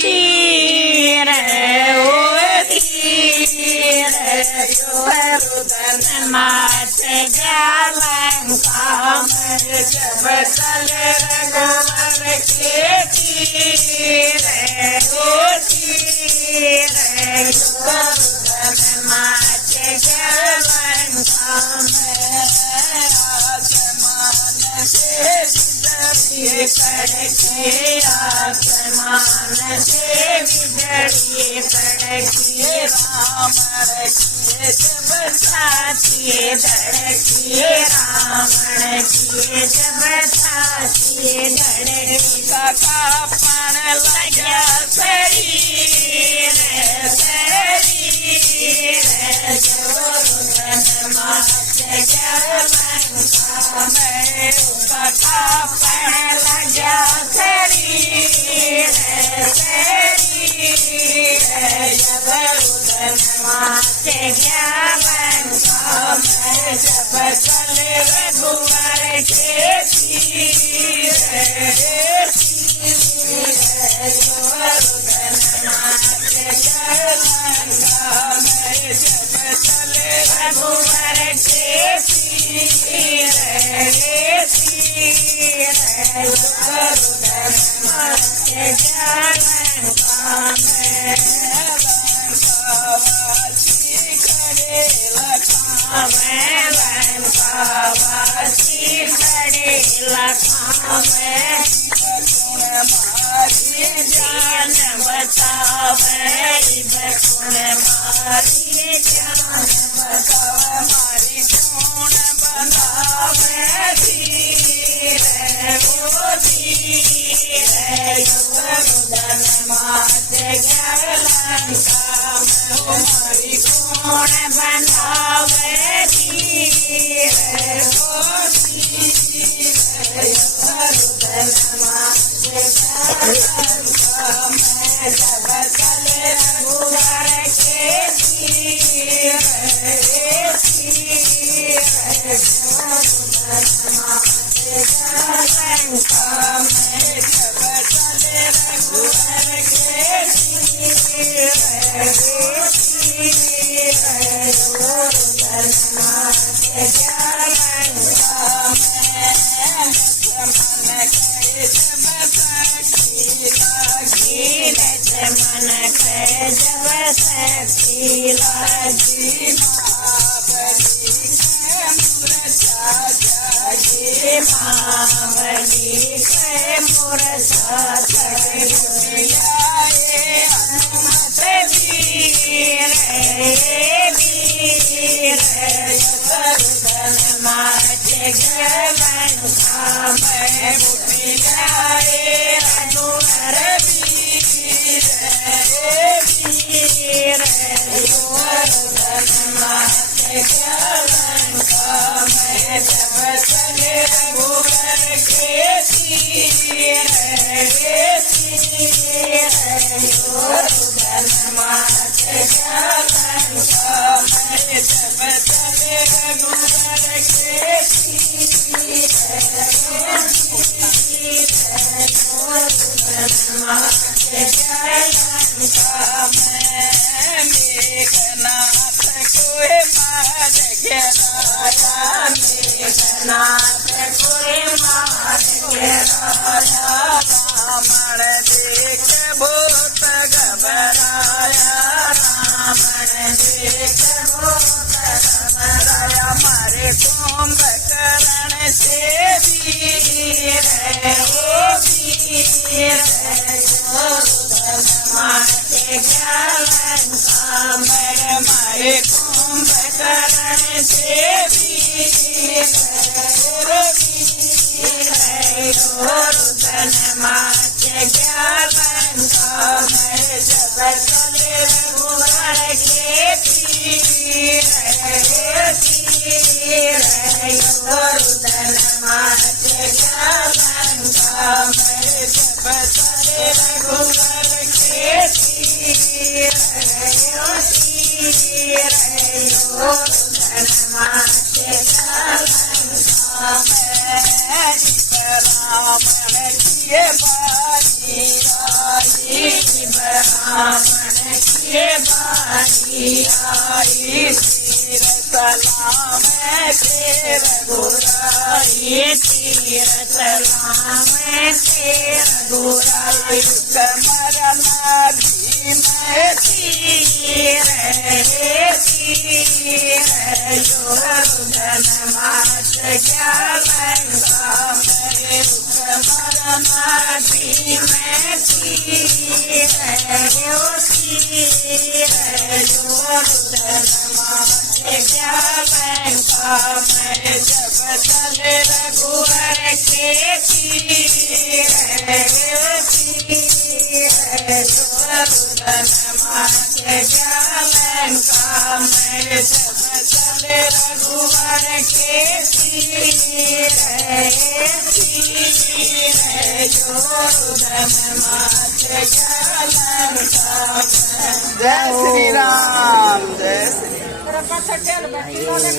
तीर रुदन मात लंका में जब चले रघुवर के तीर रुदन मात लंका में आसमान से कड़के आसमान से बिजली कड़के राम रखिए जब छाती धड़के रावण की जब छाती धड़के का पण लगा शरीर रुदन मात लंका में उसका पण लगा शरीर जब रुदन मात लंका में जब चले रघुवर के तीर रुदन मात लंका में जब चले रघुवर के तीर रुदन मात लंका में लंकावासी खड़े लखा में मारी जान बचावे बखुण मारी जान बचावे मारी खून बनावे धीर रुदन मात लंका में मारी खून बनावे धीर रुदन मात लंका में जब चले रघुवर के तीर रुदन मात लंका में जब चले रघुवर के तीर रुदन मात लंका में मन के जब सखी लागी महाबली के मूर्छा जागी महाबली के मूर्छा जागी हनुमत वीर रुदन मात लंका में बुद्धि गाए रघुवर रुदन मात लंका में जब चले रघुवर के तीर रुदन मात लंका में जब चले रघुवर के तीर रुदन मात लंका में मेघनाथ कोई मार गिराया मेघनाथ कोई मार गिराया रावण देख भूत घबराया रावण देख भूत घबराया मारे कुंभकर्ण से वीर रुदन मात लंका में मारे कुंभकर्ण से वीर रुदन मात लंका में जब चले रघुवर के तीर रुदन मात लंका में जब चले रघुवर के तीर रुदन मात लंका में रावण किए बारी रावण के बारी आई तीरथ लावे के रघुराई तीरथ लावे के रघुराई कमर नदी में तीर योरधन मात क्या लंका में कमर नदी में तीर योरधन मात क्या लंका में जब चले रघुवर के तीर योरधन मात क्या लंका में जब चले रघुवर के तीर योरधन मात क्या लंका में। जय श्री राम, जय श्री राम।